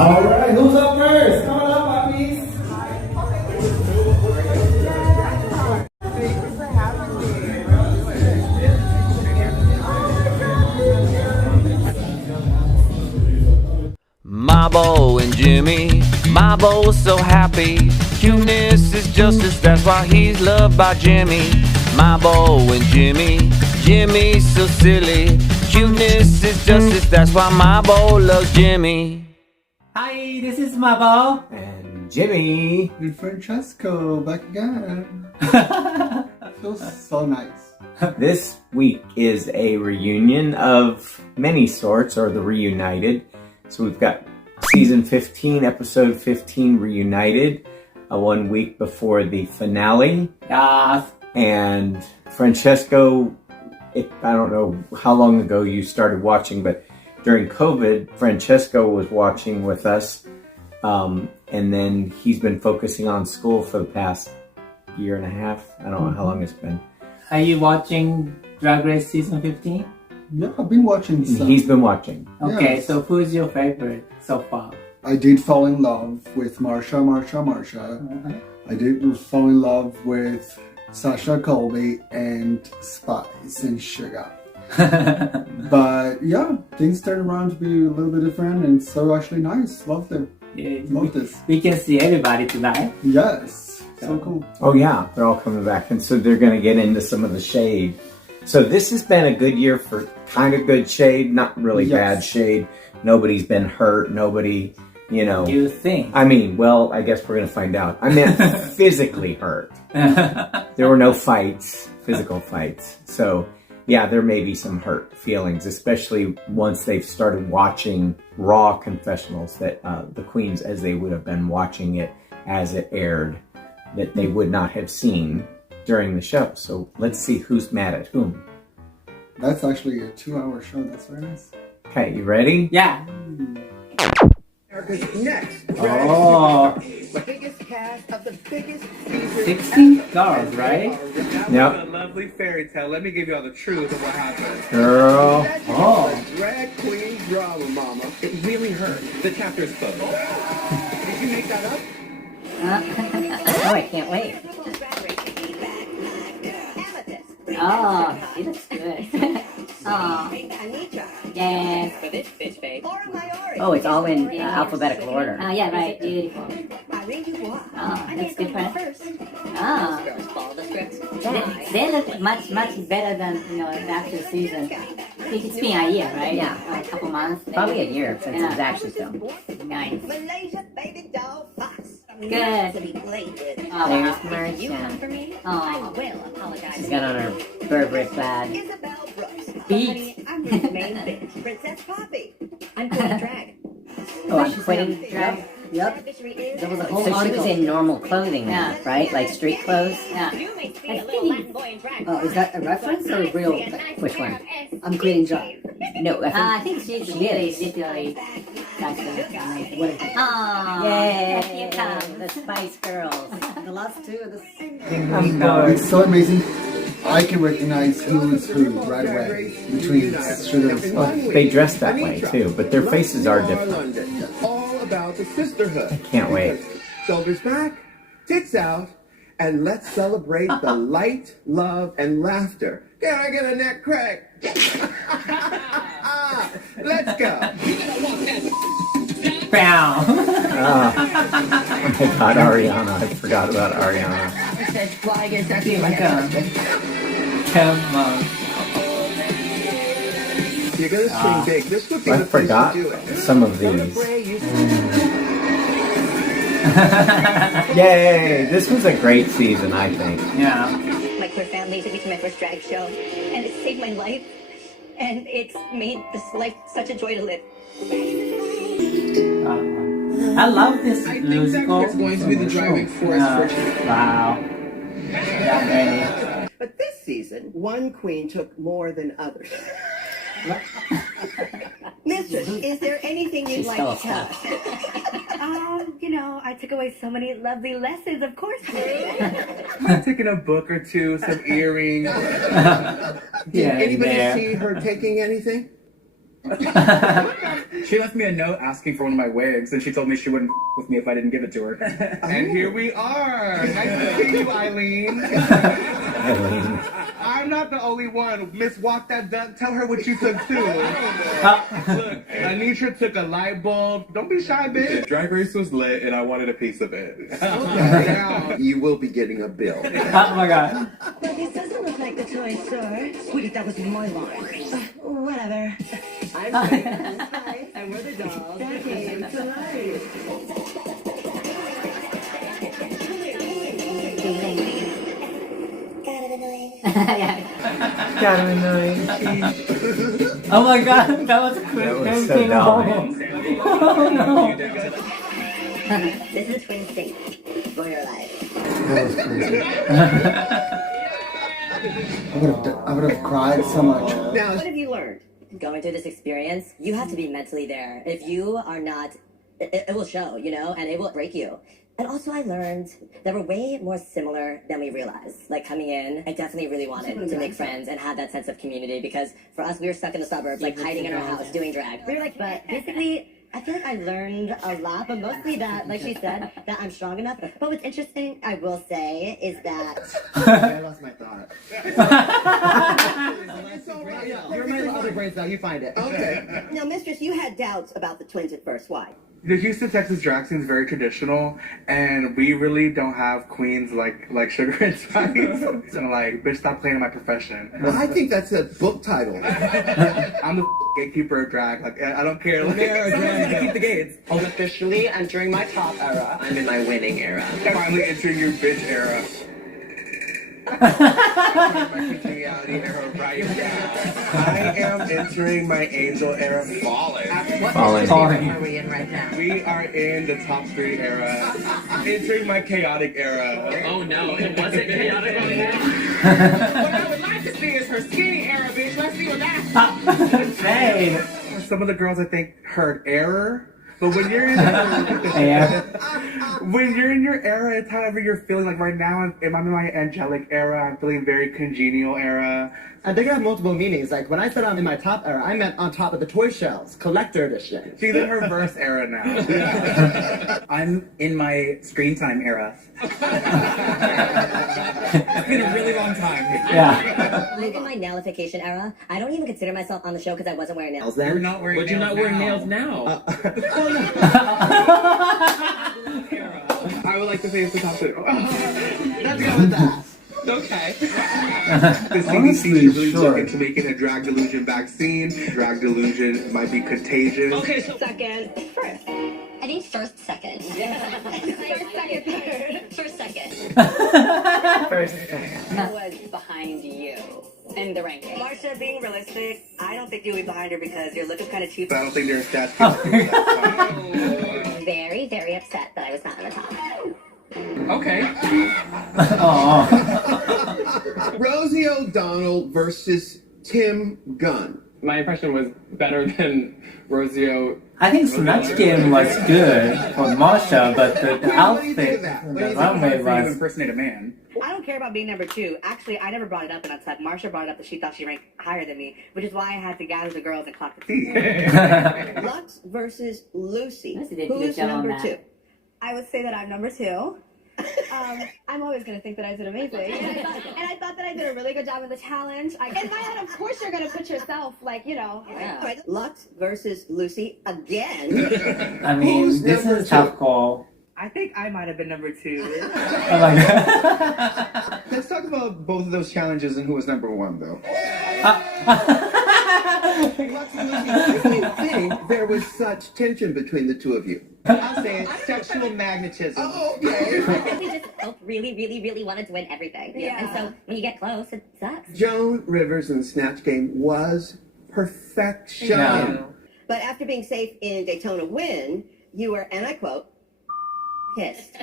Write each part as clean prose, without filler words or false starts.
All right, who's up first? Come on up, puppies. Mabo and Jimmy, Mabo's so happy. Cuteness is justice, that's why he's loved by Jimmy. Mabo and Jimmy, Jimmy's so silly. Cuteness is justice, that's why Mabo loves Jimmy. Hi, this is Mabo And Jimmy. And Francesco, back again. Feels so nice. This week is a reunion of many sorts, or the reunited. So we've got season 15, episode 15 reunited, 1 week before the finale. Yes. And Francesco, I don't know how long ago you started watching, but during COVID, Francesco was watching with us. And then he's been focusing on school for the past year and a half. I don't know how long it's been. Are you watching Drag Race season 15? Yeah, I've been watching some. He's been watching. Okay, Yes. so who's your favorite so far? I did fall in love with Marsha. I did fall in love with Sasha Colby and Spice and Sugar. But yeah, things turned around to be a little bit different, and so actually nice. Love them. Yeah, Love this. we can see everybody tonight. Yes, so cool. Oh yeah, they're all coming back, and so they're going to get into some of the shade. So this has been a good year for kind of good shade, not really bad shade. Nobody's been hurt. Nobody, You think? I mean, well, I guess we're going to find out. I meant physically hurt. There were no fights, physical fights. So yeah, there may be some hurt feelings, especially once they've started watching Raw confessionals, that the queens, as they would have been watching it as it aired, that they would not have seen during the show. So let's see who's mad at whom. That's actually a 2-hour show. That's very nice. Okay, you ready? Yeah. America's next Oh, the biggest cast of the biggest season 16 girls, right? Yep. A lovely fairy tale. Let me give you all the truth of what happened. Girl. Oh. Drag queen drama, mama. It really hurt. The chapter's closed. Did you make that up? Oh, I can't wait. Oh, she looks good. Oh, yes. Oh, it's all in alphabetical order. Oh, yeah, right. Beautiful. Oh, that's good for us. Oh. They look much better than, after the season. I think it's been a year, right? Yeah. A couple months. Maybe. Probably a year since it was actually filmed. Nice. Good. Oh, there's Marsha. Oh. She's got on her Burberry plaid. Beat. I'm the main bitch, Princess Poppy. I'm Queen Drag. Oh, I'm Queen Drag? Yep. There was a whole so she was in normal clothing now, right? Like street clothes? Yeah. Oh, is that a reference or a real? Which one? I'm Queen Drag. No, I think she's she really, is. literally. Oh. Yay! Here comes The Spice Girls. The last two of this. It's so amazing. I can recognize who's who right away between Sugar and Spice. They dress that way too, but their faces are different. London. All about the sisterhood. Can't wait. Shoulders back, tits out, and let's celebrate the light, love, and laughter. Can I get a neck crack? Let's go. Bow. Oh my God, Ariana! I forgot about Ariana. Come on. You're gonna swing big. This would be I the place forgot to do it. some of these. Yay! This was a great season, I think. Yeah. My queer family took me to my first drag show, and it saved my life. And it's made this life such a joy to live. I love this I think musical. that's going to be the driving force for tonight. Wow. Yeah, But this season, one queen took more than others. Mistress, is there anything you'd She's like still to tell us? I took away so many lovely lessons, of course. I'm taking a book or two, some earrings. Did anybody see her taking anything? She left me a note asking for one of my wigs, and she told me she wouldn't with me if I didn't give it to her. And here we are. Nice to see you, Eileen. Eileen. I'm not the only one. Miss Walk That Duck, tell her what you took too. Look, Anisha took a light bulb. Don't be shy, bitch. Drag Race was lit, and I wanted a piece of it. Okay. Now you will be getting a bill. Oh my god. But this doesn't look like the toy store. Sweetie, that was my line. Whatever. I'm Spice, and we're the dolls that came to life. Got him annoying. Oh my god, that was quick. That was so dumb. Oh no. This is a twin state for your life. That was crazy. I would have cried so much. Now, what have you learned? Going through this experience, you have to be mentally there. If you are not, it will show, you know, and it will break you. And also I learned that we're way more similar than we realized. Like coming in, I definitely really wanted to make friends and have that sense of community because for us, we were stuck in the suburbs, like hiding in our house, doing drag. We were like, but basically, I feel like I learned a lot, but mostly that, like she said, that I'm strong enough. But what's interesting, I will say, is that... I lost my thought. You're my other brains now, you find it. Okay. Now, Mistress, you had doubts about the twins at first. Why? The Houston, Texas drag scene is very traditional, and we really don't have queens like Sugar and Spice. And like, bitch, stop playing in my profession. I think that's a book title. I'm the gatekeeper of drag. Like, I don't care. Like, someone's keep the gates. I'm officially entering my top era. I'm in my winning era. Finally entering your bitch era. My congeniality era right now. I am entering my angel era. Falling. Falling. Are we in right now? We are in the top 3 era. Entering my chaotic era. Oh no, it wasn't chaotic on that. What I would like to see is her skinny era, bitch. Let's see what that's. Hey. Some of the girls I think heard error. But when you're in when you're in your era, it's however you're feeling. Like right now, I'm in my angelic era. I'm feeling very congenial era. I think I have multiple meanings. Like when I said I'm in my top era, I meant on top of the toy shelves, collector edition. She's in her verse era now. I'm in my screen time era. It's been a really long time. Yeah. I'm in my nailification era. I don't even consider myself on the show because I wasn't wearing nails. Then? You're not wearing nails. You're not wearing nails now. I would like to say it's the top 2. Let's go with that. Okay. The CDC should really look into making a drag delusion vaccine. Drag delusion might be contagious. Okay, so Second, first. I think first, second. First, second, third. First, second. First. Who was behind you in the ranking? Marsha, being realistic, I don't think you'll be behind her because your look is kind of cheap. But I don't think there's stats. Very, very upset that I was not in the top. Okay. Rosie O'Donnell versus Tim Gunn. my impression was better than Rosie. I think Snatch Game was good for Marsha, but the outfit, the runway was... impersonate a man. I don't care about being number two. Actually, I never brought it up, and I said Marsha brought it up that she thought she ranked higher than me, which is why I had to gather the girls and clock the tea. Lux versus Lucy. Who's number two? I would say that I'm number two. I'm always going to think that I did amazing. And I thought that I did a really good job of the challenge. In my head, of course, you're going to put yourself, like, you know. Yeah. Lux versus Lucy again. I mean, this is a tough call. I think I might have been number two. Oh my god. Let's talk about both of those challenges and who was number one, though. Lux and Lucy, I didn't think there was such tension between the two of you. I'll say it's sexual magnetism. Oh, okay. I think we just both really wanted to win everything. Yeah. And so when you get close, it sucks. Joan Rivers in the Snatch Game was perfection. Yeah. But after being safe in Daytona Win, you were, and I quote, pissed.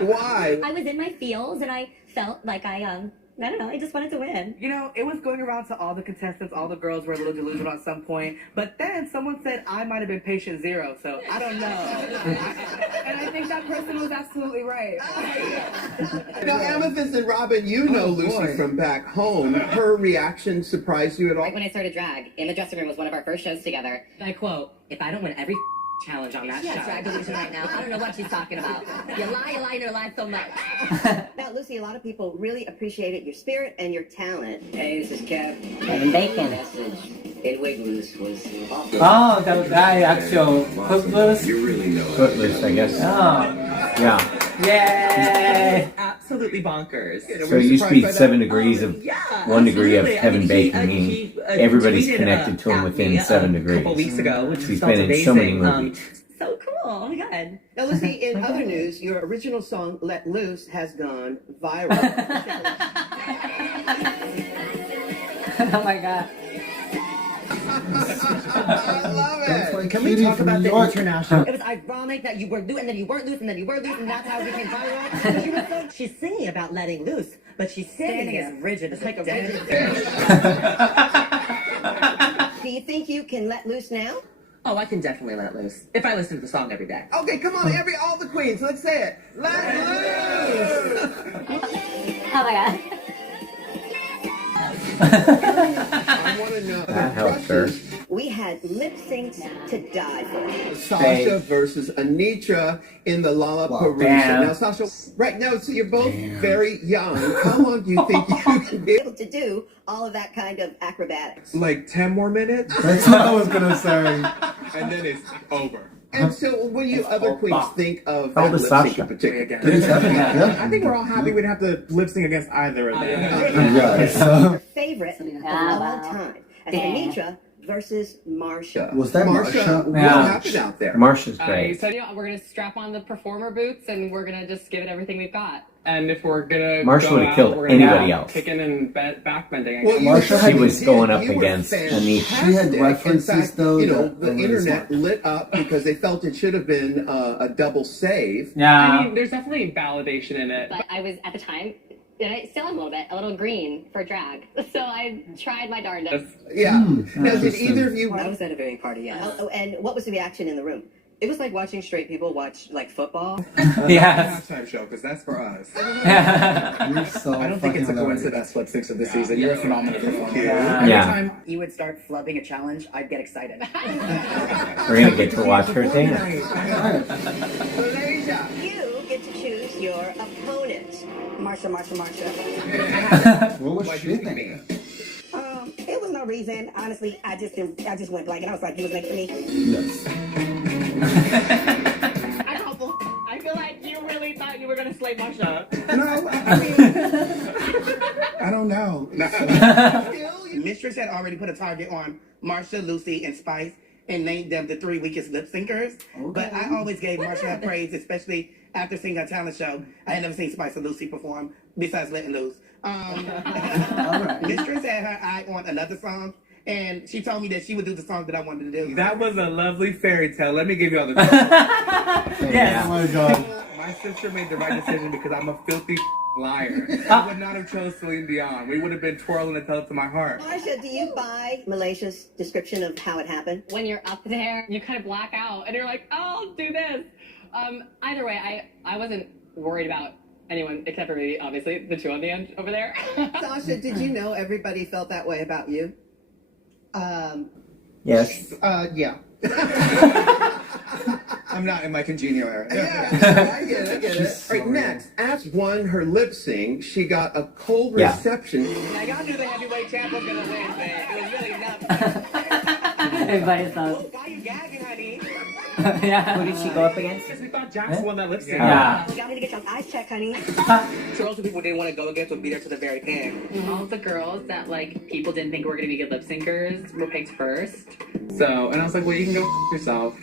Why? I was in my feels and I felt like I I don't know. I just wanted to win. You know, it was going around to all the contestants. All the girls were a little delusional at some point. But then someone said I might have been patient zero. So I don't know. And I think that person was absolutely right. Now, Amethyst and Robin, you know Lucy from back home. Her reaction surprised you at all? Right when I started drag, in the dressing room was one of our first shows together. I quote, "If I don't win every challenge on that show." Drag delusion right now. I don't know what she's talking about. You lie in your life so much. Now, Lucy, a lot of people really appreciated your spirit and your talent. Hey, this is Kev. And bacon. Message in Wiggles was awesome. Oh, the guy actual Footloose? You really know it. Footloose, I guess. Oh. Yeah. Yay! Absolutely bonkers. So it used to be 7 degrees of 1 degree of Kevin Bacon, meaning everybody's connected to him within 7 degrees. A couple weeks ago, which He's felt been in so many amazing. movies. So cool. Oh my god. Now, Lucy, in other news, your original song, Let Loose, has gone viral. Oh my god. I love it. Can we talk about the international? It was ironic that you were loose and then you weren't loose and then you were loose and that's how it became viral. She's singing about letting loose, but she's standing as rigid as like a rigid fish. Do you think you can let loose now? Oh, I can definitely let loose if I listen to the song every day. Okay, come on, all the queens, let's say it. Let loose! Oh my god. I want to know. That helped her. We had lip syncs to die for. Sasha versus Anitra in the Lollapalooza. Bam. Now, Sasha, right now, so you're both very young. How long do you think you can be Able to do all of that kind of acrobatics. Like 10 more minutes, That's what I was gonna say. and then it's over. And so, what do you other queens think of How that old lip is sync in Sasha? particular? I think we're all happy we'd have to lip sync against either of them. Yeah, so, Your favorite of all time. As Anitra versus Marsha. was that Marsha? What Yeah. happened out there? Marsha's You great. said, we're going to strap on the performer boots and we're going to just give it everything we've got. And if we're going to Marsha go would've out, killed we're gonna anybody be else. Kicking and backbending. Well, Marsha She was going up you were against Anitra. She had references, In fact, though, you know, that the were really internet smart. lit up because they felt it should have been a double save. Yeah. I mean, there's definitely validation in it. But I was at the time, and I still am a little green for drag. So I tried my darndest. Yeah. Now, did either of you? I was at a viewing party, yes. Oh, and what was the reaction in the room? It was like watching straight people watch like football. Yes. Halftime show, because that's for us. You're so I don't think it's a fucking coincidence lip syncs of the season. You're a phenomenal performer. Yeah. Every time you would start flubbing a challenge, I'd get excited. We're gonna get to watch her dance. Malaysia, you get to choose your opponent. Marsha. What was she thinking? It was no reason. Honestly, I just went blank and I was like, you was next to me. Yes. I feel like you really thought you were gonna slay Marsha. No, I don't know. Mistress had already put a target on Marsha, Lucy, and Spice and named them the 3 weakest lip syncers. But I always gave Marsha her praise, especially after seeing her talent show. I had never seen Spice or Lucy perform besides Letting Loose. Mistress had her eye on another song, and she told me that she would do the song that I wanted to do. That was a lovely fairy tale. Let me give you all the Yes. Oh my god. My sister made the right decision because I'm a filthy liar. I would not have chose Celine Dion. We would have been twirling the tail to my heart. Marsha, do you buy Malaysia's description of how it happened? When you're up there, you kind of black out and you're like, oh, I'll do this. Either way, I wasn't worried about anyone except for maybe, obviously, the two on the end over there. Sasha, did you know everybody felt that way about you? Yes. Yeah. I'm not in my congenial area. Yeah, I get it. All right, next, as one her lip sync, she got a cold Yeah. reception. Now, y'all knew the heavyweight champ was gonna win, man. It was really nothing. Everybody thought. Why you gagging, honey? Yeah. Who did she go up against? We thought Jax won that lip sync. Yeah. Y'all need to get your eyes checked, honey. Girls who people didn't want to go against would be there to the very end. All the girls that like people didn't think were gonna be good lip syncers were picked first. So, and I was like, well, you can go yourself.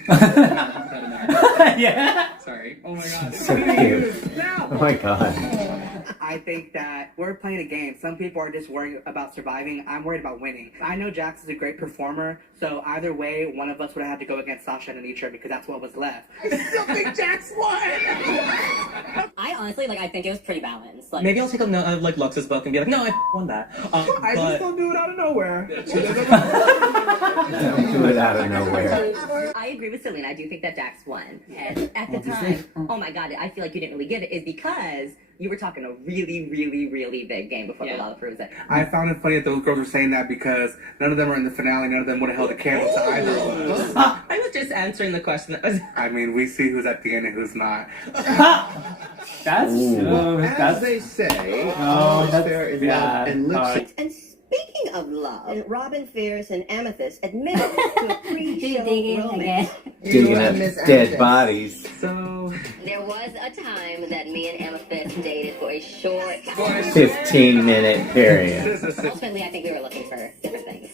Yeah. Sorry. Oh my god. So cute. Oh my god. I I think that we're playing a game. Some people are just worried about surviving. I'm worried about winning. I know Jax is a great performer, so either way, one of us would have had to go against Sasha and Anitra because that's what was left. I still think Jax won! I honestly, I think it was pretty balanced. Maybe I'll take a note of Lux's book and be like, no, I won that. I just don't do it out of nowhere. Don't do it out of nowhere. I agree with Selena. I do think that Jax won. And at the time, oh my god, I feel like you didn't really get it, is because you were talking a really, really, really big game before the Lollapalooza. I found it funny that those girls were saying that because none of them were in the finale. None of them would have held a candle to either of us. I was just answering the question that was... I mean, we see who's at the end and who's not. That's true. As they say, fair in love and lip sync. And speaking of love, Robin Fierce and Amethyst admitted to a pre-show romance. Digging up dead bodies. So There was a time that me and Amethyst dated for a short 15-minute period. Ultimately, I think we were looking for different things.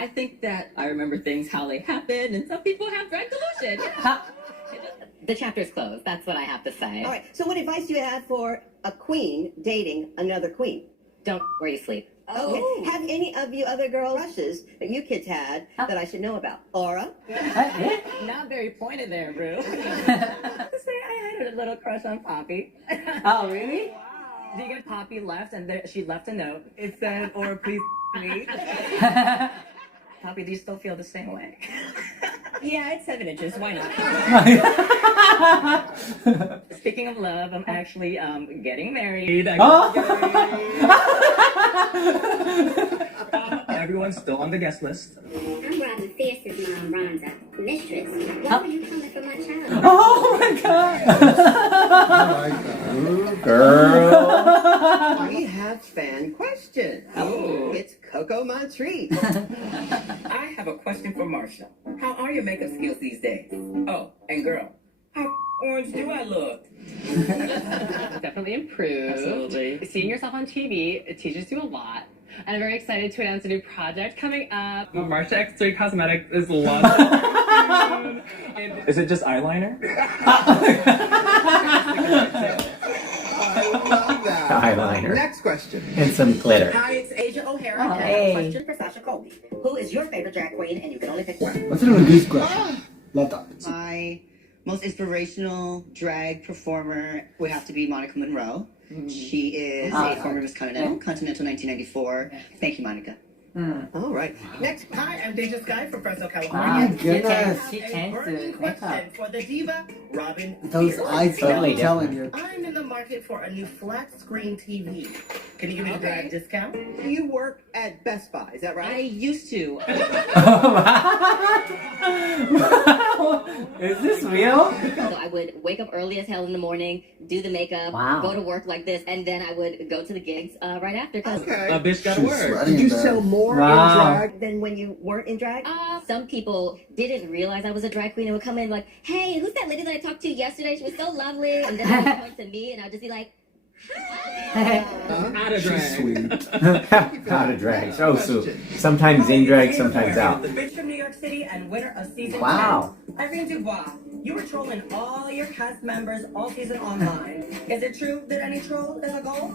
I think that I remember things how they happened, and some people have drag delusion. The chapter's closed. That's what I have to say. All right, so what advice do you have for a queen dating another queen? Don't where you sleep. Okay. Have any of you other girl crushes that you kids had that I should know about? Aura? Not very pointed there, Rue. I had a little crush on Poppy. Oh, really? Wow. Do you get Poppy left, and she left a note. It said, or please me. Poppy, do you still feel the same way? Yeah, it's 7 inches. Why not? Speaking of love, I'm actually getting married. Everyone's still on the guest list. I'm Robin Fierce's mom, Rhonda. Mistress, why were you coming for my child? Oh my god! Girl. We have fan questions. Oh. It's Coco My Treat. I have a question for Marsha. How are your makeup skills these days? Oh, and girl, how orange do I look? Definitely improved. Absolutely. Seeing yourself on TV, it teaches you a lot. And I'm very excited to announce a new project coming up. Marsha X3 Cosmetics is launched. Is it just eyeliner? I love that. Eyeliner. Next question. And some glitter. Hi, it's Asia O'Hara. Oh, and I have a question for Sasha Colby. Who is your favorite drag queen? And you can only pick one. What's a goose question? Love that. My most inspirational drag performer would have to be Monica Monroe. She is a former Miss Continental 1994. Thank you, Monica. All right. Next, hi, I'm Deja Sky from Fresno, Oh California. my goodness. She changed Burning question for the diva, Robin Those Fierce. eyes, Totally I'm telling you. I'm in the market for a new flat screen TV. Can you give me a drag discount? You work at Best Buy, is that I right? used to. Is this real? So I would wake up early as hell in the morning, do the makeup, go to work like this, and then I would go to the gigs right after. Okay. A bitch gotta work. Did you sell more in drag Than when you weren't in drag? Some people didn't realize I was a drag queen and would come in like, hey, who's that lady that I talked to yesterday? She was so lovely. And then they would point to me and I'd just be like, Out of drag. She's sweet. Out of drag. Oh, so sometimes in drag, sometimes out. The bitch from New York City and winner of season Wow. 10. Irene Dubois, you were trolling all your cast members all season online. Is it true that any troll is a goal?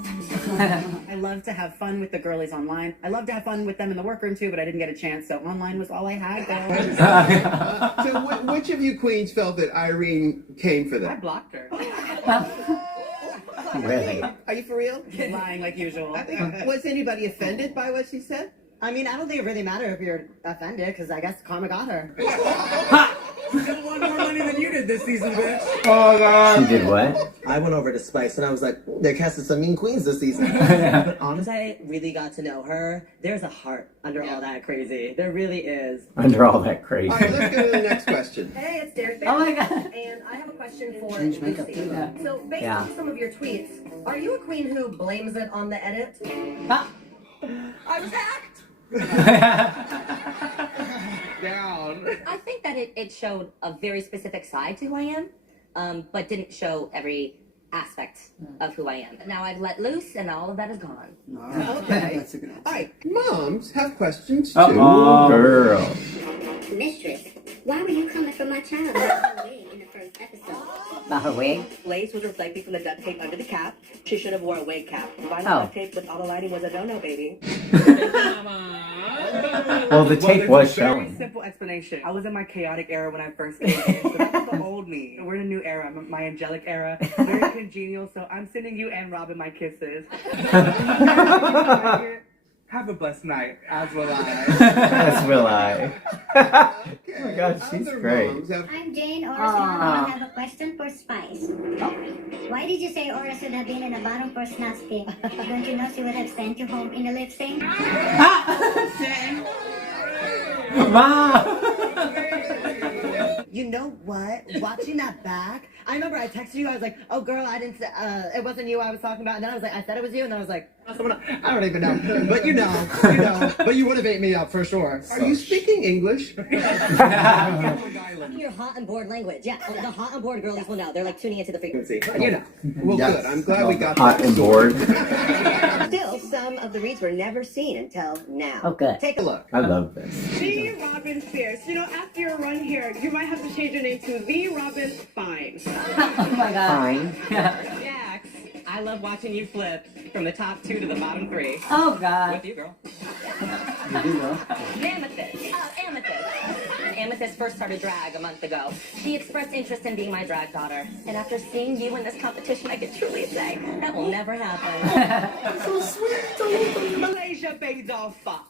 I love to have fun with the girlies online. I love to have fun with them in the workroom too, but I didn't get a chance, so online was all I had. So which of you queens felt that Irene came for I that? blocked her. Really? Are you for real? Lying like usual. Was anybody offended by what she said? I mean, I don't think it really matters if you're offended, because I guess karma got her. She won more money than you did this season, bitch. Oh god. She did what? I went over to Spice and I was like, they're casting some mean queens this season. But honestly, I really got to know her. There's a heart under all that crazy. There really is. Under all that crazy. All right, let's go to the next question. Hey, it's Derek. Oh my god. And I have a question for Change makeup Lucy. too, though. So, based Yeah. on some of your tweets, are you a queen who blames it on the edit? I was hacked. down. I think that it showed a very specific side to who I am, but didn't show every aspect of who I am. Now I've let loose and all of that is gone. Okay. That's a good answer. All right, moms have questions too. Ooh, girl. Mistress, Why were you coming for my child in the first episode? About her wig? Lace was reflecting from the duct tape under the cap. She should have wore a wig cap. Vinyl duct tape with auto lighting was a no-no, baby. Well, the tape was Very showing. simple explanation. I was in my chaotic era when I first came in, so that's the old me. We're in a new era, my angelic era. Very congenial, so I'm sending you and Robin my kisses. Have a blessed night, as will I. As will I. Oh my God, she's great. I'm Jane Orison. I have a question for Spice. Why did you say Aura should have been in the bottom for Snatch Game? Don't you know she would have sent you home in a lip sync? You know what? Watching that back, I remember I texted you. I was like, "Oh, girl, I didn't. It wasn't you I was talking about." And then I was like, "I said it was you," and then I was like, I don't even know. But you know. But you would have ate me up for sure. Are you speaking English? Your hot and bored language. Yeah, the hot and bored girlies will know. They're like tuning into the frequency. You know. Well, Yes. good. I'm glad we got Hot and bored. Still, some of the reads were never seen until now. Oh, good. Take a look. I love this. The Robin Fierce. You know, after your run here, you might have to change your name to The Robin Fine. Oh my God. Fine. Jax, I love watching you flip from the top 2 to the bottom 3. Oh God. With you, girl. You do, huh? Amethyst. Amethyst. Amethyst first started drag a month ago. She expressed interest in being my drag daughter. And after seeing you in this competition, I can truly say that will never happen. So sweet. Malaysia baby doll Fox.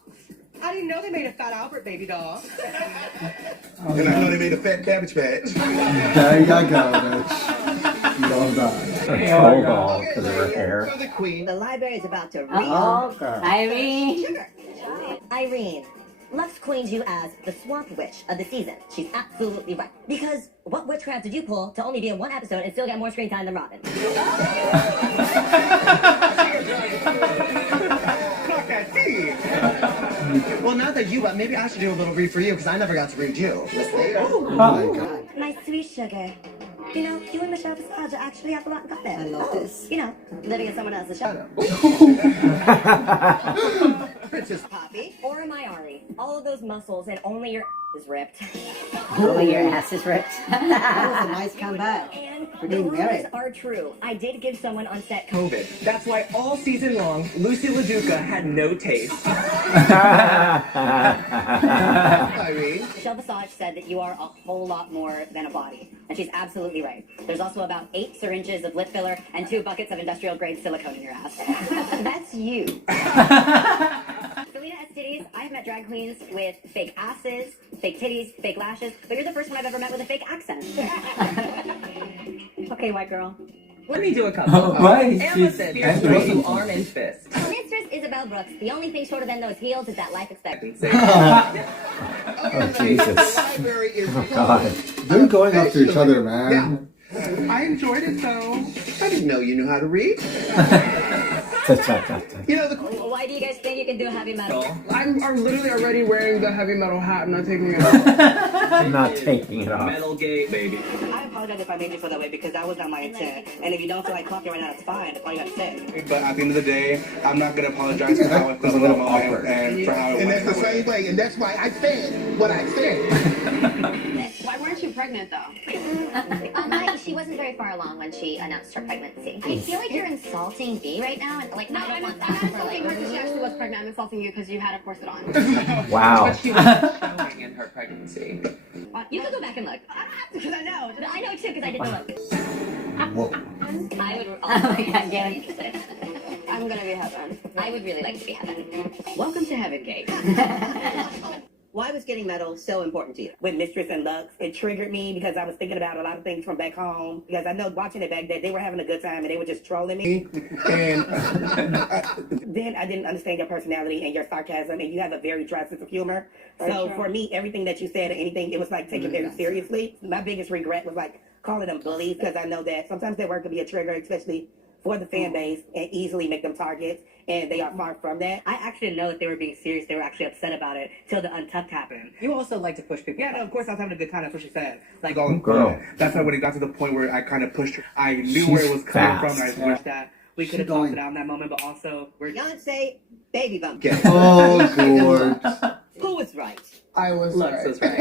I didn't know they made a Fat Albert baby doll. And I know they made a fat cabbage patch. There you go, bitch. Well done. Her troll doll because of her hair. So the queen. The library is about to read. Oh, Irene. Sugar. Irene. Lux coined you as the swamp witch of the season. She's absolutely right. Because what witchcraft did you pull to only be in one episode and still get more screen time than Robin? Well, now that you maybe I should do a little read for you because I never got to read you. Oh my God. My sweet sugar. You know, you and Michelle Visage actually have a lot in common. I love this. You know, living in someone else's show. Princess Poppy. Or am I Ari? All of those muscles and only your is ripped. Only your ass is ripped. That was a nice comeback. And We're the getting rumors married. are true. I did give someone on set COVID. That's why all season long, Lucy LaDuca had no taste. Irene. Michelle Visage said that you are a whole lot more than a body. And she's absolutely right. There's also about 8 syringes of lip filler and 2 buckets of industrial grade silicone in your ass. That's you. Selena S. Titties, I have met drag queens with fake asses, fake titties, fake lashes, but you're the first one I've ever met with a fake accent. Okay, white girl. Let me do a couple. Why is she Amethyst, pierce angry? through arm and fist. Mistress Isabel Brooks, the only thing shorter than those heels is that life expectancy. Oh, Jesus. Library is Oh, God. They're going after each other, man. I enjoyed it though. I didn't know you knew how to read. You know, Why do you guys think you can do heavy metal? I'm literally already wearing the heavy metal hat. I'm not taking it off. I'm not taking it off. Metal gate, baby. I apologize if I made you feel that way because that was not my intent. And if you don't feel like talking right now, it's fine. That's all you gotta say. But at the end of the day, I'm not gonna apologize for how I felt in that moment and for how it And went. that's the same way. And that's why I said what I said. Why weren't you pregnant though? She wasn't very far along when she announced her pregnancy. I feel like you're insulting me right now, and like No, I don't I'm want not that for insulting like. her because she actually was pregnant. I'm insulting you because you had a corset on. Wow. But she was showing in her pregnancy. You can go back and look. I don't have to because I know. I know too because I didn't look. Whoa. I would. Oh my God, get interested. I'm gonna be heaven. I would really like to be heaven. Welcome to Heaven Gate. Why was getting metal so important to you? With Mistress and Lux, it triggered me because I was thinking about a lot of things from back home. Because I know watching it back then, they were having a good time and they were just trolling me. And Then I didn't understand your personality and your sarcasm, and you have a very dry sense of humor. So for me, everything that you said or anything, it was like taken very seriously. My biggest regret was like calling them bullies because I know that sometimes their work can be a trigger, especially for the fan base, and easily make them targets. And they are far from that. I actually didn't know that they were being serious. They were actually upset about it till the Untucked happened. You also like to push people. Yeah, no, of course I was having a good time. That's what she said. Like, All girl. That's why when it got to the point where I kind of pushed her, I knew where it was coming fast. from. And I wish that we could have talked it out in that moment, but also we're Beyonce, baby bump. Oh, Lord. Who was right? I was Lux was right.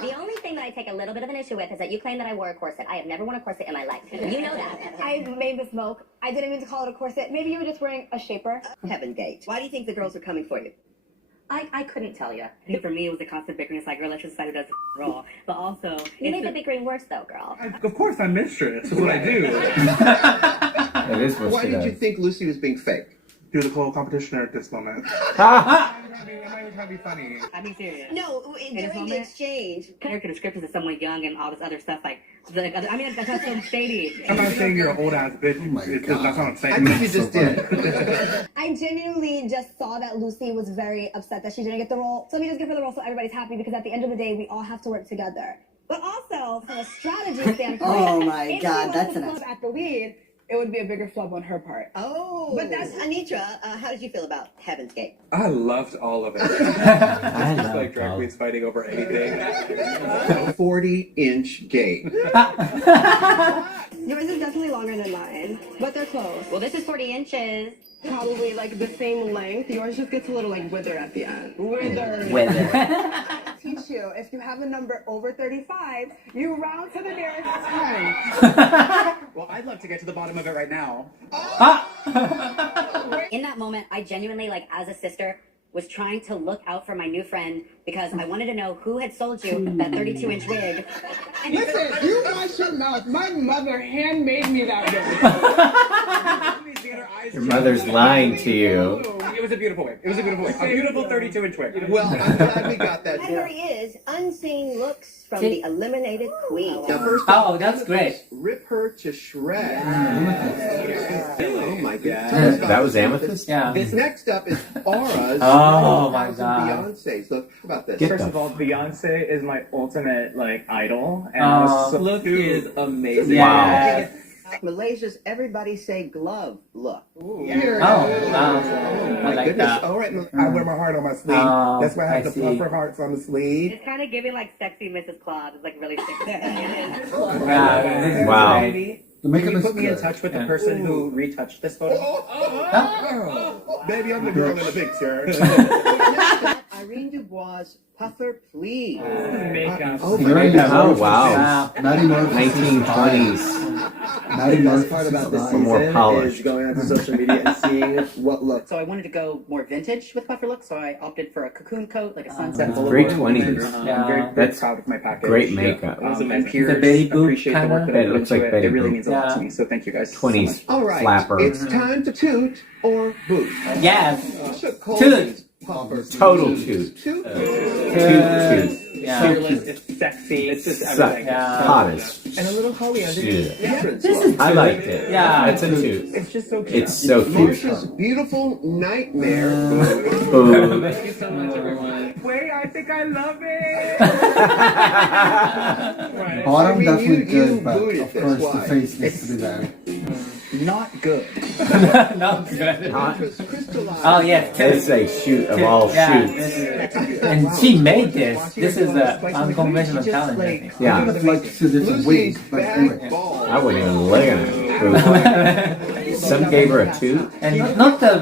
The only thing that I take a little bit of an issue with is that you claim that I wore a corset. I have never worn a corset in my life. You know that. I made the smoke. I didn't mean to call it a corset. Maybe you were just wearing a shaper. Heaven Gate. Why do you think the girls are coming for you? I couldn't tell you. I think for me it was a constant bickering. It's like, girl, let's just decide who does the role. But also, You made the bickering worse, though, girl. Of course, I'm mistress. That's what I do. It is what Why she did does. you think Lucy was being fake? Do the whole competition at this moment. I'm not trying to be funny. I'm being serious. No, In this during the moment? exchange. Character descriptions of someone young and all this other stuff. Like, I mean, that's so shady. I'm not saying you're an old ass bitch. That's what I'm saying. I think you just did. I genuinely just saw that Lucy was very upset that she didn't get the role. So let me just give her the role so everybody's happy, because at the end of the day, we all have to work together. But also, from a strategy standpoint, Oh my if God, she that's wants an to flub at the lead, it would be a bigger flub on her part. Oh. But that's Anitra. How did you feel about Heaven's Gate? I loved all of it. I Just love like drag all- queens fighting over anything. 40-inch gate. Yours is definitely longer than mine, but they're close. Well, this is 40 inches. Probably like the same length. Yours just gets a little like wither at the end. Wither. Teach you, if you have a number over 35, you round to the nearest 10. Well, I'd love to get to the bottom of it right now. In that moment, I genuinely, like, as a sister, was trying to look out for my new friend because I wanted to know who had sold you that 32-inch wig. Listen, you watch your mouth. My mother handmade me that wig. Your mother's lying to you. It was a beautiful wig. It was a beautiful wig. A beautiful 32-inch wig. Well, I'm glad we got that. And here he is, unseen looks from the eliminated queen. Now, first Oh, that's great. rip her to shreds. Oh my God. That was Amethyst? Yeah. This next up is Aura's. Oh my 10,000 God. Beyonce's. Look about this. Get First the of all, Beyonce is my ultimate like idol, and Oh. this look is amazing. Yeah. Malaysia's Everybody Say Glove look. Here. Oh, wow. My I like goodness. that. All right, I wear my heart on my sleeve. Oh, That's why I have I the see. puffer hearts on the sleeve. It's kind of giving like sexy Mrs. Claus. It's like really sexy. Yeah, this is Wow. great. The Can makeup you is put me in good. touch with the person who retouched this photo? Baby, I'm the girl in the picture. Irene Dubois' Puffer Please. Makeup. Oh, Very my God. Oh, nice. wow. Maddie Murphy. 1920s. Maddie The best Murphy. part about this For more season polished. is going onto social media and seeing what looks. So I wanted to go more vintage with puffer look, so I opted for a cocoon coat, like a sunset. It's Boulevard. very 20s. Yeah. I'm very That's proud of my package. Great makeup. And peers The Betty Boop appreciate the work that I It put looks into like it. Betty It really Boop. means a lot Yeah. to me, so thank you guys so 20s. much. All right. Flapper. It's time to toot or boot. Yes. Colby's Puffers. Total toot. Toot. Toot. Yeah. Fearless, it's sexy, it's just everything. Yeah. Hottest. And a little holly underneath. Yeah. Entrance This look. is I liked it. Yeah. It's a toot. It's just so cute. It's so cute. Marsha's beautiful nightmare. Boom. Thank you so much, everyone. Wait, I think I love it. Right. Bottom I mean, definitely you good, but booted of this. course Why? the face needs to be there. Not good. Not good. Hot. Crystallized. Oh, yes. It's a shoot of all Yeah, shoots. this is- and she made this. This is the unconventional challenge, I think. Yeah. It's like two different ways, but anyway. I wouldn't even look at it. Some gave her a toot. And not the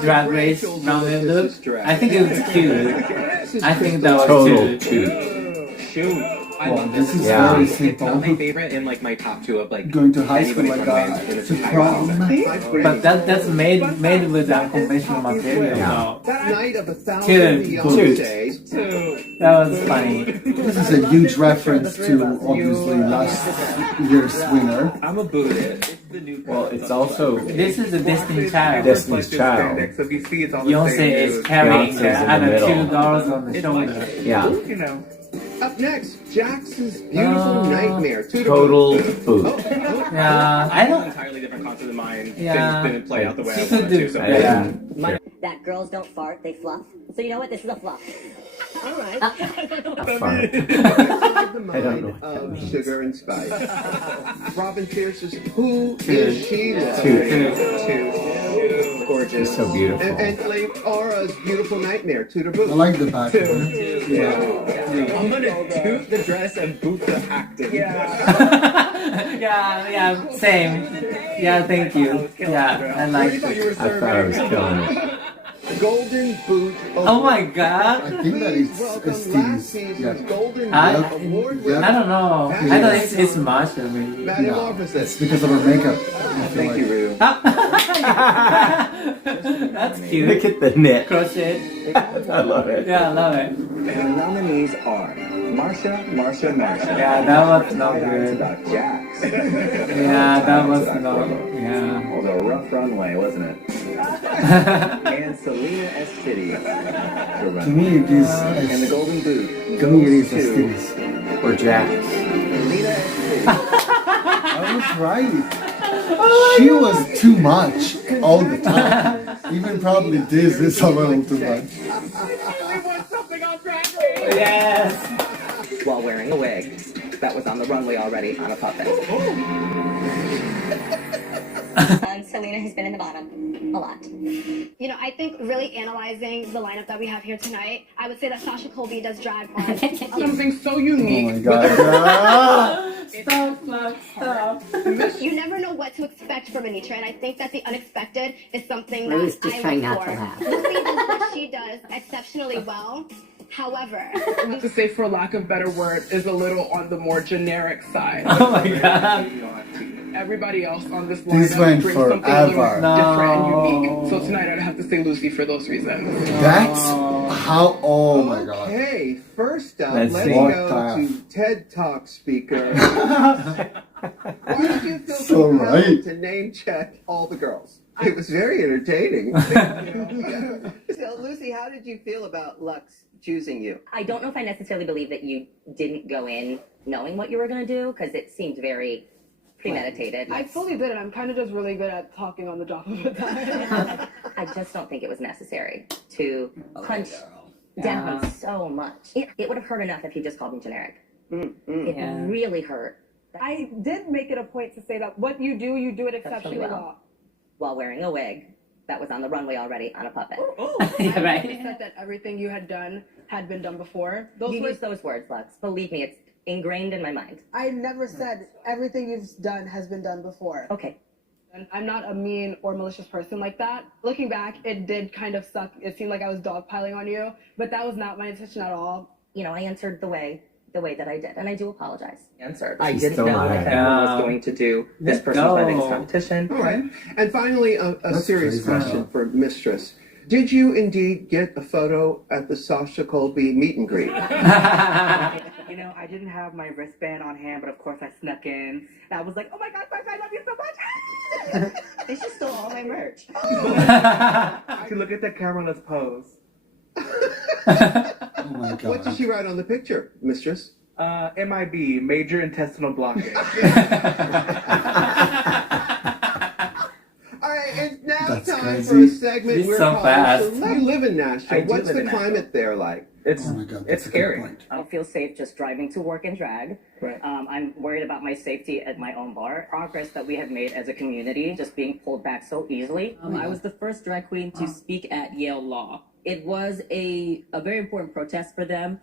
drag race rounded look. I think it was cute. I think that was Total cute. toot. Shoot. I Well, love this this. is Yeah. very It's simple. not my favorite in like my top two of like Going to high school anybody's like runways in that, its to entire prom. outfit. But that's made with unconventional material. Yeah. So Night of a thousand Toot. Beyonces. that was funny. This is a huge reference to obviously last year's winner. I'm a Buddhist. It's the new Well, it's also This is a Destiny Child. Destiny's Child. So if you see, it's all the Beyonce same is dude. carrying Beyonce's the in the other middle. two girls on the shoulder. Yeah. You know. Up next, Jax's beautiful nightmare. Total boot. Yeah, I don't. Entirely different concept of mine. Yeah. Things didn't play out the way I She could wanted do to. So I yeah. didn't. That girls don't fart, they fluff. So you know what? This is a fluff. All right. Fart. The I don't know mind what that of means. sugar and spice. Robin Pierce's Who Is She? Gorgeous. She's so beautiful. And Lady Aura's beautiful nightmare. Toot or boot. I like the back. I'm gonna toot the dress and boot the acting. Yeah, same. Yeah, thank you. Yeah, I like it. I thought I was killing it. Golden Boot Award. Oh my god. I think that it's Last Steve's. season's Golden Boot I Award don't know. I thought it's Marsha maybe. No, Metamorphosis. it's because of her makeup. Thank you, Rue. That's cute. Look at the knit. Crochet. I love it. Yeah, I love it. And the nominees are Marsha. Yeah, that was not good. About Jax. Yeah, that was not. Yeah. It was a rough runway, wasn't it? And Selena S. City. To me, it is. And the Golden Boot To me, it is goes to Steve's. Or Jack. Selena S. City. I was right. She was too much all the time. Even probably this is a little too much. Yes. While wearing a wig that was on the runway already on a puppet. Selena has been in the bottom a lot. You know, I think really analyzing the lineup that we have here tonight, I would say that Sasha Colby does drag on Something so Oh unique. my god. Stop. You never know what to expect from Anitra, and I think that the unexpected is something that Rue's just I trying look not for. to laugh. Lucy does what she does exceptionally well. However, To say, for lack of better word, is a little on the more generic side. Oh my god. Everybody else on this This lineup went brings something a little forever. different and unique. So tonight I'd have to say Lucy for those reasons. That's how. Oh my god. Okay, first up, Let's let's see. go What to TED Talk speaker. Why did you feel So so compelled right. to name check all the girls? It was very entertaining. So, Lucy, how did you feel about Lux choosing you? I don't know if I necessarily believe that you didn't go in knowing what you were going to do, because it seemed very premeditated. I fully did it. I'm kind of just really good at talking on the drop of a dime. I just don't think it was necessary to punch down so much. It would have hurt enough if you just called me generic. It really hurt. I did make it a point to say that what you do it exceptionally well. While wearing a wig that was on the runway already on a puppet. Yeah, right. You said that everything you had done had been done before. You use those words, Lux. Believe me, it's ingrained in my mind. I never said everything you've done has been done before. Okay. And I'm not a mean or malicious person like that. Looking back, it did kind of suck. It seemed like I was dogpiling on you, but that was not my intention at all. You know, I answered the way that I did, and I do apologize. I didn't know that anyone was going to do this person's weddings competition. All right. And finally, a serious crazy. question for Mistress. Did you indeed get a photo at the Sasha Colby meet and greet? You know, I didn't have my wristband on hand, but of course I snuck in. I was like, oh my god, I love you so much. They just stole all my merch. Okay, look at the camera, let's pose. Oh my god. What did she write on the picture, Mistress? MIB, major intestinal blockage. All right, it's now That's time crazy. for a segment He's we're so calling fast. You live in Nashville. I do What's live the in Nashville. climate there like? It's Oh my god. it's That's a good scary. point. I don't feel safe just driving to work in drag. Right. I'm worried about my safety at my own bar. Progress that we have made as a community just being pulled back so easily. I was the first drag queen to speak at Yale Law. It was a very important protest for them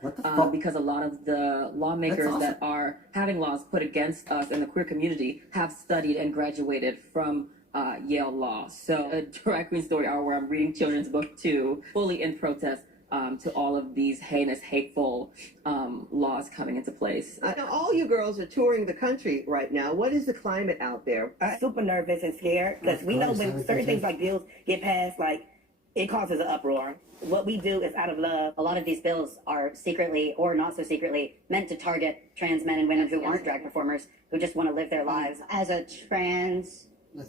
because a lot of the lawmakers that are having laws put against us in the queer community have studied and graduated from Yale Law. So a drag queen story hour where I'm reading children's book 2, fully in protest to all of these heinous, hateful laws coming into place. Now, all you girls are touring the country right now. What is the climate out there? I'm super nervous and scared because we know when certain things like bills get passed, like it causes an uproar. What we do is out of love. A lot of these bills are secretly or not so secretly meant to target trans men and women who aren't drag performers, who just want to live their lives. As a trans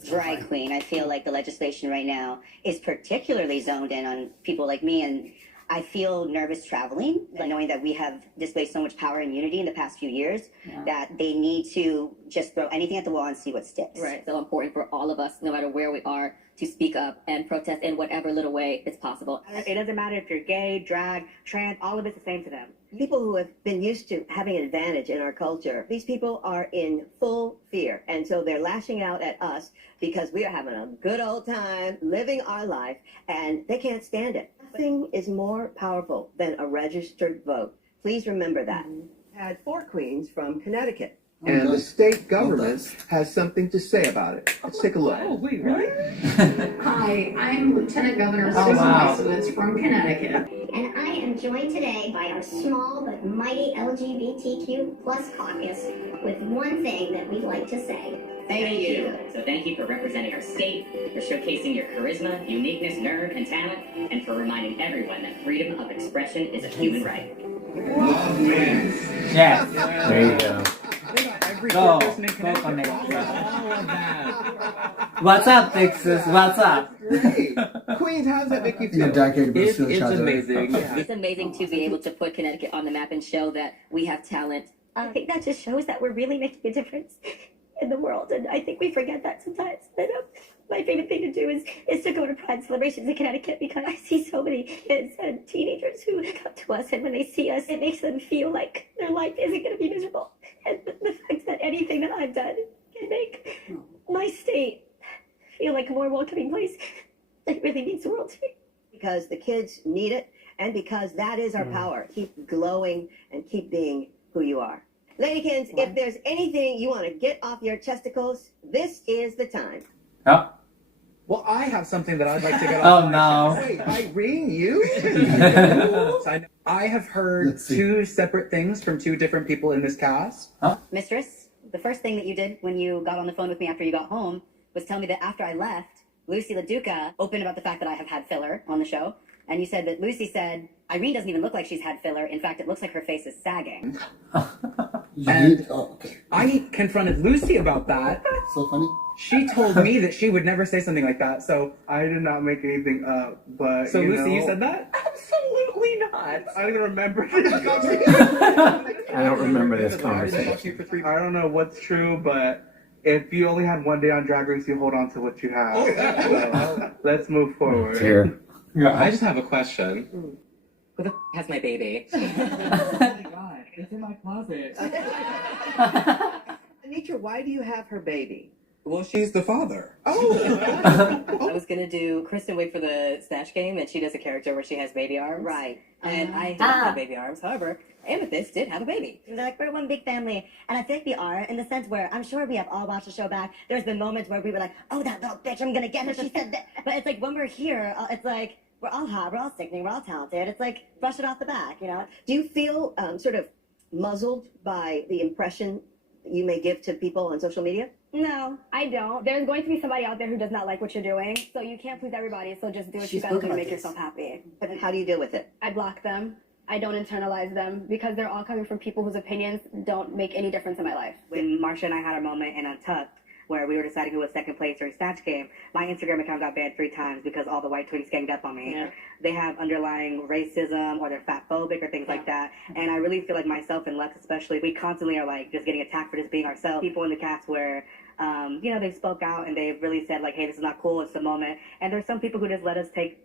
drag queen, I feel like the legislation right now is particularly zoned in on people like me, and I feel nervous traveling, knowing that we have displayed so much power and unity in the past few years that they need to just throw anything at the wall and see what sticks. Right. So important for all of us, no matter where we are, to speak up and protest in whatever little way it's possible. It doesn't matter if you're gay, drag, trans, all of it's the same to them. People who have been used to having an advantage in our culture, these people are in full fear. And so they're lashing out at us because we are having a good old time living our life and they can't stand it. Nothing is more powerful than a registered vote. Please remember that. Had 4 queens from Connecticut and the state government has something to say about it. Let's take a look. Oh, wait, what? Hi, I'm Lieutenant Governor Susan Islewitz from Connecticut. And I am joined today by our small but mighty LGBTQ plus caucus with one thing that we'd like to say. Thank you. So thank you for representing our state, for showcasing your charisma, uniqueness, nerve, and talent, and for reminding everyone that freedom of expression is a human right. Love wins. Yes. There you go. Go. Go What's up, Texas? What's up? Great. Queens, how does that make you feel? It's amazing. It's amazing to be able to put Connecticut on the map and show that we have talent. I think that just shows that we're really making a difference in the world, and I think we forget that sometimes. But my favorite thing to do is to go to Pride celebrations in Connecticut, because I see so many kids and teenagers who come to us, and when they see us, it makes them feel like their life isn't going to be miserable. And the fact that anything that I've done can make my state feel like a more welcoming place, it really means the world to me. Because the kids need it, and because that is our power. Keep glowing and keep being who you are. Ladykins, if there's anything you want to get off your chesticles, this is the time. Oh. Well, I have something that I'd like to get off. Oh no. Wait, Irene, you? I have heard two separate things from two different people in this cast. Mistress, the first thing that you did when you got on the phone with me after you got home was tell me that after I left, Lucy LaDuca opened about the fact that I have had filler on the show. And you said that Lucy said, Irene doesn't even look like she's had filler. In fact, it looks like her face is sagging. And I confronted Lucy about that. So funny. She told me that she would never say something like that. So I did not make anything up, but So you Lucy, know, you said that? Absolutely not. I don't even remember this I don't remember this conversation. I don't know what's true, but if you only had one day on Drag Race, you hold on to what you have. So, let's move forward. Here. I just have a question. Who the has my baby? Oh my god, it's in my closet. Anitra, why do you have her baby? Well, she's the father. I was gonna do Kristen Wiig for the Snatch Game, and she does a character where she has baby arms. Right. And I don't have baby arms. However, Amethyst did have a baby. They're like, we're one big family. And I think we are, in the sense where I'm sure we have all watched the show back. There's been moments where we were like, oh, that little bitch, I'm gonna get her. She said that. But it's like, when we're here, it's like, we're all hot, we're all sickening, we're all talented. It's like, brush it off the back, you know? Do you feel sort of muzzled by the impression you may give to people on social media? No, I don't. There's going to be somebody out there who does not like what you're doing, so you can't please everybody, so just do what you gotta do to make yourself happy. But how do you deal with it? I block them. I don't internalize them, because they're all coming from people whose opinions don't make any difference in my life. When Marsha and I had our moment in Untucked, where we were deciding who was second place during Snatch Game, my Instagram account got banned 3 times because all the white twins ganged up on me. Yeah. They have underlying racism, or they're fat phobic or things like that. And I really feel like myself and Lex especially, we constantly are like just getting attacked for just being ourselves. People in the cast where, you know, they spoke out and they've really said like, hey, this is not cool, it's the moment. And there's some people who just let us take,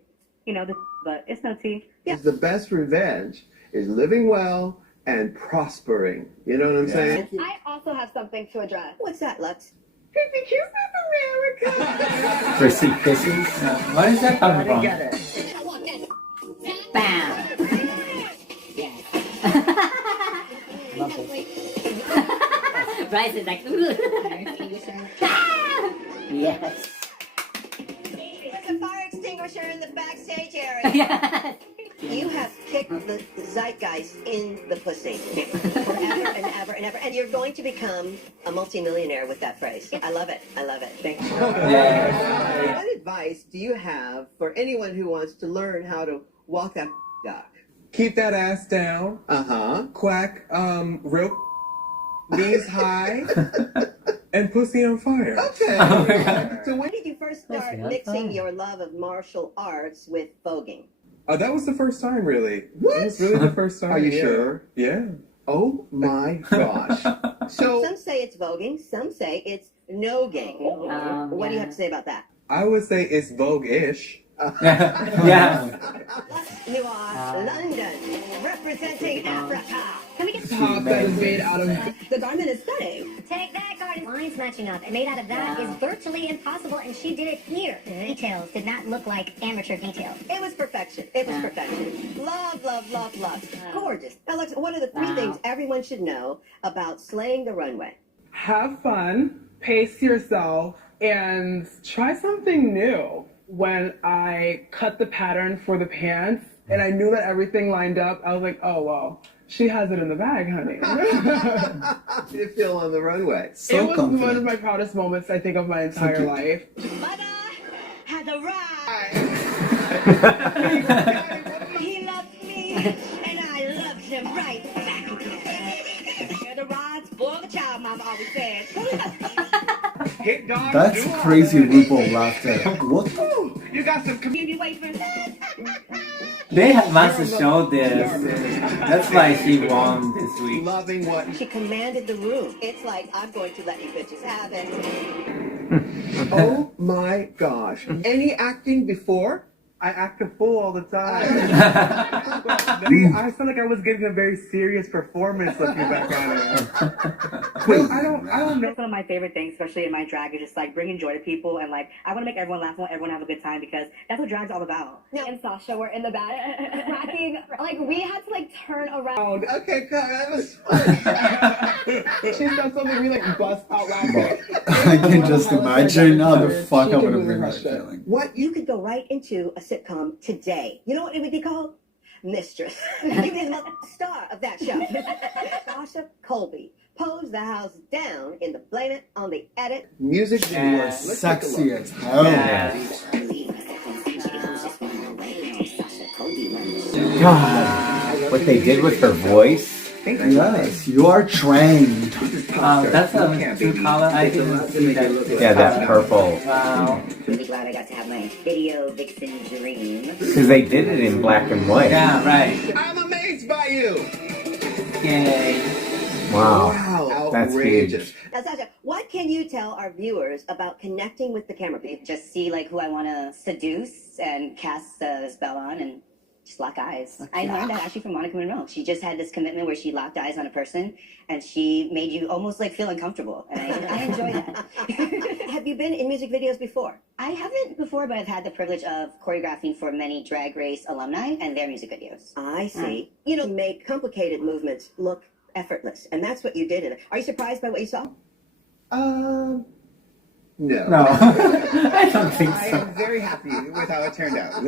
you know, but it's no tea. Yeah. The best revenge is living well and prospering. You know what I'm saying? I also have something to address. What's that, Lux? Prissy kisses? What is that coming from? Get it. Bam. Bryce is like, ooh. Yes. There's a fire extinguisher in the backstage area. You have kicked the zeitgeist in the pussy forever and ever and ever, and you're going to become a multimillionaire with that phrase. I love it. I love it. Thank you. What advice do you have for anyone who wants to learn how to walk that duck? Keep that ass down. Quack, real knees high, and pussy on fire. Okay. Oh my God. So when did you first start mixing your love of martial arts with voguing? That was the first time, really. What? It was really the first time. Are you yeah. sure? Yeah. Oh my gosh. So some say it's voguing, some say it's no-ging. What do you have to say about that? I would say it's Vogue-ish. Yeah. You are London, representing Africa. Can we get Top that is made out of... the garment is stunning. Take that, garden. Lines matching up and made out of that is virtually impossible, and she did it here. The details did not look like amateur details. It was perfection. It was perfection. Love, love, love, love. Gorgeous. Now, Lex, what are the 3 things everyone should know about slaying the runway? have fun, pace yourself, and try something new. When I cut the pattern for the pants and I knew that everything lined up, I was like, oh, well, she has it in the bag, honey. How did it feel on the runway? It was one of my proudest moments, I think, of my entire life. Has arrived. He loves me, and I love him right back. The rides for the child, Mama always said. That's crazy RuPaul laughter. What? You got some community wafers. They must have showed this. That's why she won this week. Loving what? She commanded the room. It's like, I'm going to let you bitches have it. Oh my gosh. Any acting before? I act a fool all the time. See, I felt like I was giving a very serious performance looking back at it. I don't know. That's one of my favorite things, especially in my drag, is just like bringing joy to people and like I want to make everyone laugh, I want everyone to have a good time because that's what drag's all about. And Sasha were in the back cracking, like we had to like turn around. Okay, that was funny. She's done something we like bust out laughing. I can just imagine how the fuck I would have been like feeling. What? You could go right into a sitcom today. You know what it would be called? Mistress. You'd be the star of that show. Sasha Colby posed the house down in the Blame It on the Edit. Music You are sexy as hell. God, what they did with her voice. Yes, you are trained. That's a true color. I didn't see that. Yeah, that's purple. Wow. Really glad I got to have my video vixen dream. Because they did it in black and white. Yeah, right. I'm amazed by you. Yay. Wow. That's Outrageous. huge. Now, Sasha, what can you tell our viewers about connecting with the camera people? Just see like who I want to seduce and cast a spell on and just lock eyes. I learned that actually from Monica Monroe. She just had this commitment where she locked eyes on a person and she made you almost like feel uncomfortable. And I enjoy that. Have you been in music videos before? I haven't before, but I've had the privilege of choreographing for many Drag Race alumni and their music videos. I see. You know, make complicated movements look effortless. And that's what you did in it. Are you surprised by what you saw? No. I don't think I so. am very happy with how it turned out.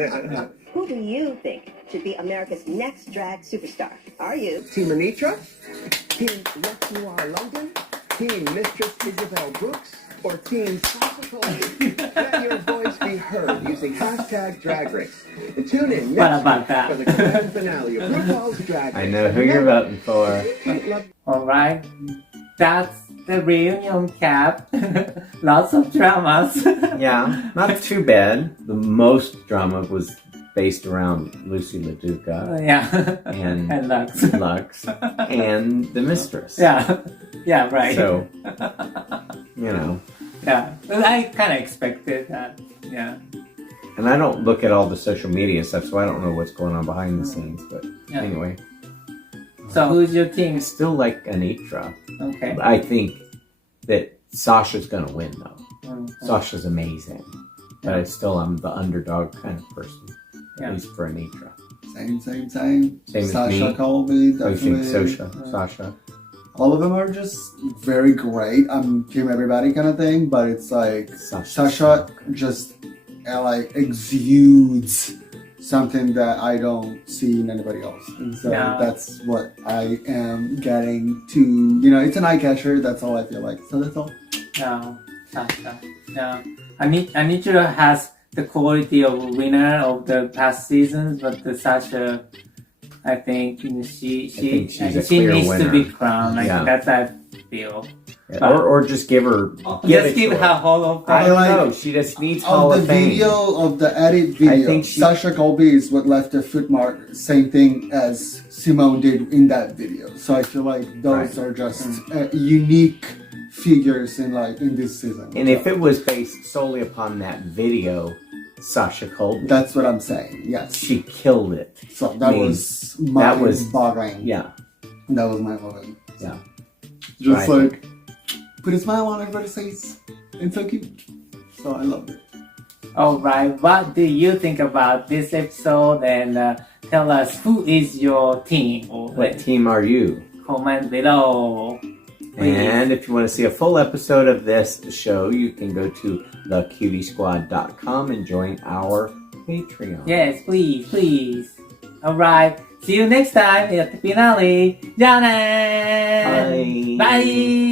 Who do you think should be America's next drag superstar? Are you? Team Anitra? Team Lex Noir London? Team Mistress Isabel Brooks? Or Team Sasha Colby? Let your voice be heard using hashtag Drag Race. And tune in next week for the grand finale of RuPaul's Drag Race. I know who you're voting for. Alright. That's the reunion cap. Lots of dramas. Yeah, not too bad. The most drama was based around Lucy LaDuca. Yeah. And Lux. Lux. And the Mistress. Yeah. Yeah, right. So, you know. Yeah. Well, I kind of expected that. Yeah. And I don't look at all the social media stuff, so I don't know what's going on behind the scenes. But Yeah. anyway. So who's your team? I still like Anitra. Okay. I think that Sasha's going to win, though. Mm-hmm. Sasha's amazing. But I still am the underdog kind of person. Yeah. At least for Anitra. Same. Same as Sasha me. Colby, I think definitely. Sasha. All of them are just very great. I'm team everybody kind of thing, but it's like Sasha just like exudes something that I don't see in anybody else. And so that's what I am getting to, you know, it's an eye catcher, that's all I feel like. So that's all. No, Sasha. No. Anitra has the quality of winner of the past seasons, but the Sasha, I think she she's a needs clear to winner. be crowned. Like Yeah. that's how I feel. Yeah, or just give her. Just give her Hall of Fame. I don't know. She just needs Hall Of of the Fame. video, of the edit video, think Sasha Colby is what left a footmark, same thing as Simone did in that video. So I feel like those are just unique figures in this season. And if it was based solely upon that video, Sasha Colby. That's what I'm saying. Yes, she killed it. So that was mind-boggling. Yeah, that was mind-boggling. Yeah, just right. like put a smile on everybody's face. It's so cute. So I loved it. Alright, what do you think about this episode? And tell us who is your team. What team are you? Comment below. And if you want to see a full episode of this show, you can go to thecutiesquad.com and join our Patreon. Yes, please. Alright, see you next time at the finale. Bye. Bye.